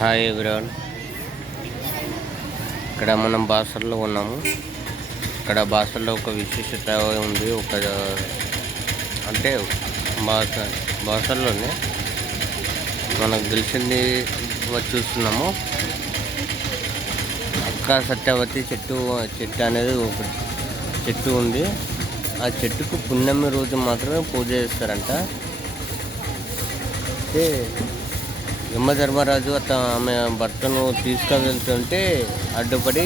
Hi everyone. ఇక్కడ మనం బాసర్లో ఉన్నాము. ఇక్కడ బాసర్లో ఒక విశేషత ఉంది. అంటే బాసర్లోనే మనకు తెలిసింది చూస్తున్నాము. అక్క సత్యవతి చెట్టు అనేది ఒక చెట్టు ఉంది. ఆ చెట్టుకు పున్నమి రోజు మాత్రమే పూజ చేస్తారంట. అయితే యమధర్మరాజు ఆమె భర్తను తీసుకువెళ్తుంటే అడ్డుపడి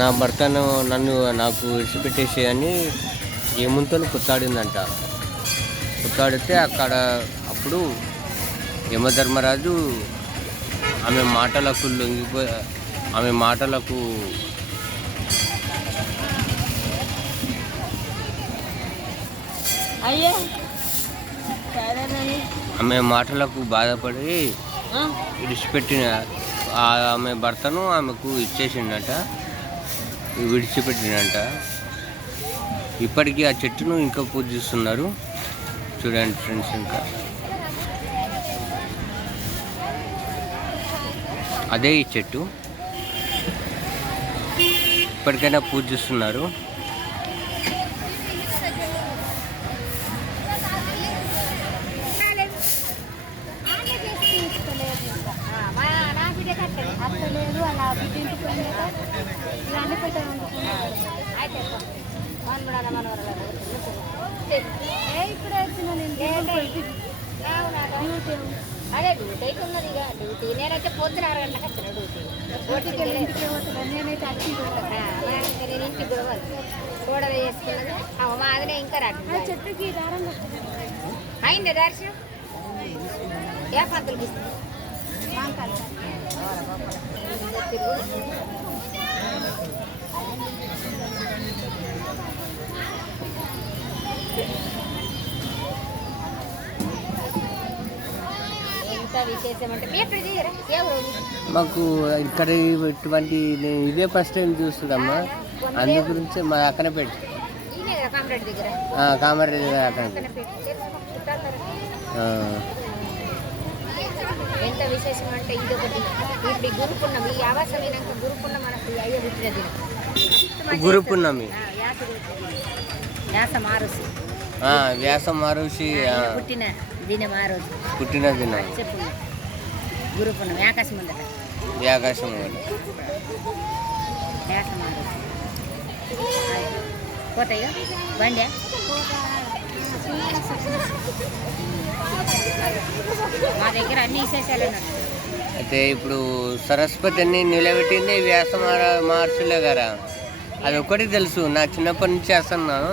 నా భర్తను నాకు విడిచిపెట్టేసి అని యమునితో కుత్తాడిందంట. కుత్తాడితే అప్పుడు యమధర్మరాజు ఆమె మాటలకు లొంగిపోయి ఆమె మాటలకు బాధపడి విడిచిపెట్టిన ఆమె భర్తను ఆమెకు విడిచిపెట్టిండట. ఇప్పటికీ ఆ చెట్టును ఇంకా పూజిస్తున్నారు. చూడండి ఫ్రెండ్స్, ఇంకా అదే ఈ చెట్టు ఇప్పటికైనా పూజిస్తున్నారు. అదే డ్యూటీ అయితే ఉన్నది. ఇక డ్యూటీ నేనైతే పొద్దున 6 గంటలకు వచ్చిన డ్యూటీ. నేను ఇంటికి గోడలు చేసుకున్నది. మా అదినే ఇంకా రాదు. చెట్టుకి అయింది దర్శనం. ఏ పంతులకి ఇస్తుంది విశేషం అంటే మాకు ఇక్కడ ఇటువంటి ఇదే ఫస్ట్ టైం చూస్తుందమ్మా. అందు గురించి మా అక్కనే పెట్టి కామారెడ్డి దగ్గర అక్కడ ఎంత విశేషం అంటే ఇదొకటి. ఇప్పుడు గురుపున్నమి ఈ ఆవాసమైనాక గురుపున్న మనకు అయ్యే పుట్టినది గురుపున్నమి వ్యాస మారుషి పుట్టిన దినం. ఆ రోజు పుట్టిన దినం చెప్పు. గురుపున్నమి ఆకాశం ఉందట. ఆకాశం వ్యాస మారుషి పోతాయో బండి. మా దగ్గర అన్ని విశేషాలు. అయితే ఇప్పుడు సరస్వతిని నిలబెట్టింది వ్యాస మహర్షులే గారా. అది ఒకటి తెలుసు, నా చిన్నప్పటి నుంచి చేస్తున్నాను.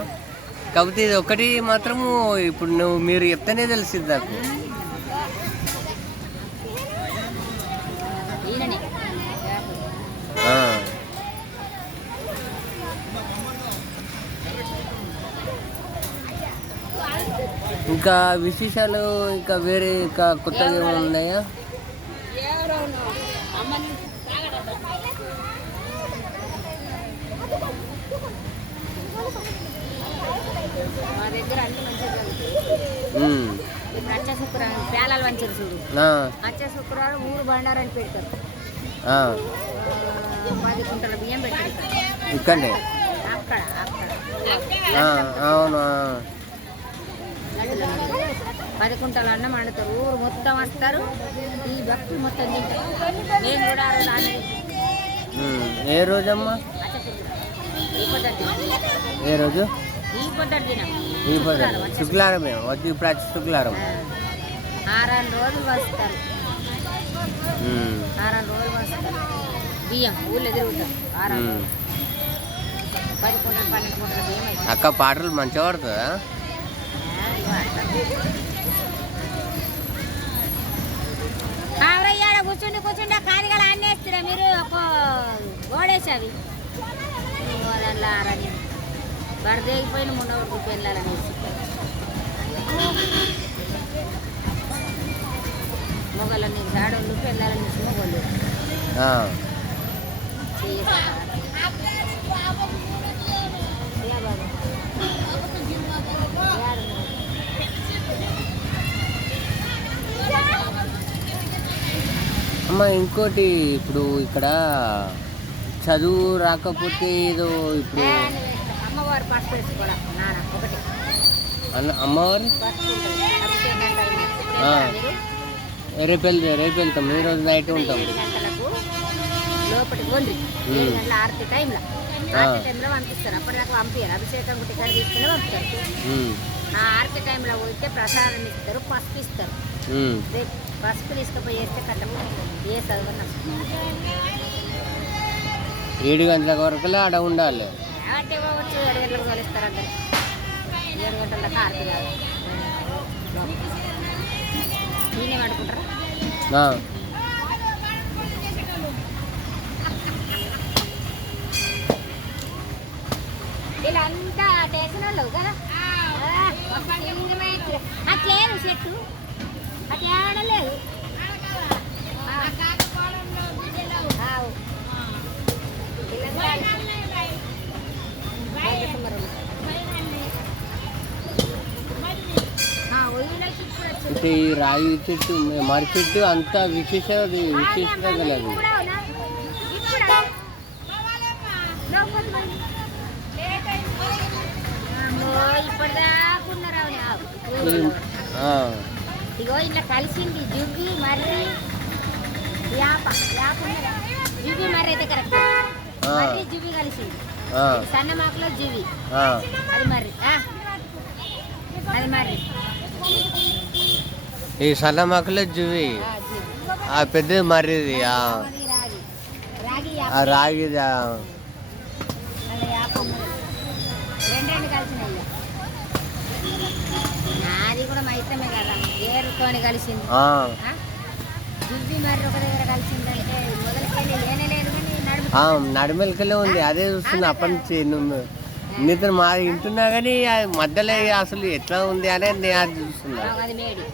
కాకపోతే ఇది ఒకటి మాత్రము ఇప్పుడు మీరు చెప్తేనే తెలిసింది నాకు. ఇంకా విశేషాలు ఇంకా వేరే ఇంకా కొత్తగా ఏమైనా ఉన్నాయా? మా దగ్గర అన్ని మంచిగా అచ్చ శుక్రవారం పేలాలు వంచారు చూడు. అచ్చ శుక్రవారం ఊరు బండారని పెడతారు. 10 కుంటల బియ్యం పెడతారు ఇక్కడే. అక్కడ అవును 10 కుంటల అన్నం వండుతారు. ఊరు మొత్తం వస్తారు. ఈ భక్తులు మొత్తం తింటారు. నేను కూడా ఏ రోజమ్మా? ఏ రోజు? ఈ పొద్దుట దినం. ఈ పొద్దుట శుక్రవారం. ఇప్పుడు శుక్రవారం 6 రోజులు వస్తారు. 6 రోజులు వస్తారు. బియ్యం ఊళ్ళో తిరుగుతారు. 6 రోజులు 10 కుంటలు 12 కుంటల బియ్యం అయితే. అక్క పాటలు మంచిగా పడుతుందా? కావరయ్యాడ కూర్చుండి కాదిగల అన్నేస్తారా మీరు? ఒక గోడేసావి దాంట్లో ఆరని బరదేగిపోయిన ముండవరకు వెళ్ళాలనేసి మొగలని ఆడోళ్ళు వెళ్ళాలనేసి మొగోళ్ళు అమ్మ ఇంకోటి ఇప్పుడు ఇక్కడ చదువు రాకపోతే ఏదో ఇప్పుడు అమ్మవారు పసుపు వేసుకోవడం నాన్న ఒకటి అమ్మవారు పసుపు ఉంటుంది అభిషేకం రేపు వెళ్తాం ఈరోజు నైట్ ఉంటాం 7 గంటలకు లోపలికి వండి 7 గంటల ఆరతి టైంలో పంపిస్తారు అప్పటిదాకా పంపించారు అభిషేకం టికెట్ తీసుకుని పంపుతారు ఆ ఆరతి టైంలో పోతే ప్రసాదం ఇస్తారు పసుపు ఇస్తారు రేపు పసుపు తీసుకుపోయి వేస్తే కట్టం ఏ చదువు 7 గంటల వరకు ఆడ ఉండాలి అంటే పోవచ్చు 7 గంటలకు తోలిస్తారు అందరు 7 గంటల దాకా ఆరతి కాదు నేనే పడుకుంటారా వీళ్ళంతా టేషన్ వాళ్ళు కదా అట్లేదు చెట్టు అట్లా ఆడలేదు అంటే ఈ రాగి చెట్టు మర్రి చెట్టు అంతా విశేషత కలదు ఇగో ఇలా కలిసింది జుగ్గి మర్రి యాప జువ్వి మర్రి అయితే కరెక్ట్ మర్రి జువ్వి కలిసింది సన్నమాకులో జువ్వి అది మర్రి అది మర్రి ఈ సన్నమాకులో జువ్వి ఆ పెద్దది మర్రిది రాగిది రెండు కలిసినాయి నాది కూడా మైతమే కదా ఏరుతోని కలిసింది జువ్వి మర్రి ఒక దగ్గర కలిసిందంటే మొదలుకెళ్ళి లేనే లేదు కానీ నడుమెలకలే ఉంది అదే చూస్తున్నా అప్పటి నుంచి నిద్ర మా వింటున్నా కానీ మధ్యలో అసలు ఎట్లా ఉంది అనేది నేను అది చూస్తున్నా అది మేడి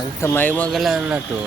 అంత మైమగల అన్నట్టు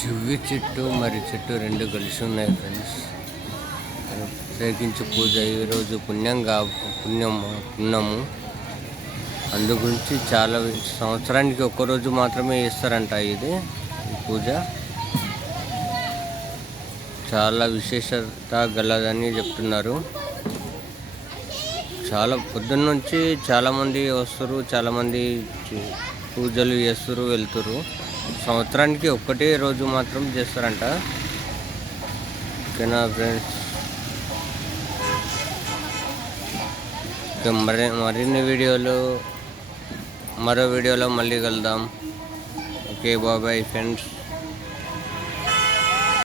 జువ్వి చెట్టు మరి చెట్టు రెండు కలిసి ఉన్నాయి ఫ్రెండ్స్. ప్రత్యేకించి పూజ ఈరోజు పుణ్యము అందు గురించి చాలా సంవత్సరానికి ఒక్కరోజు మాత్రమే చేస్తారంట ఇది ఈ పూజ. చాలా విశేషత గలదని చెప్తున్నారు. చాలా పొద్దున్న నుంచి చాలామంది వస్తారు, చాలామంది పూజలు చేస్తారు, వెళ్తారు. సంవత్సరానికి ఒక్కటే రోజు మాత్రం చేస్తారంట. ఓకేనా ఫ్రెండ్స్, మరిన్ని వీడియోలు మరో వీడియోలో మళ్ళీ కలుద్దాం. ఓకే, బాబాయ్ ఫ్రెండ్స్.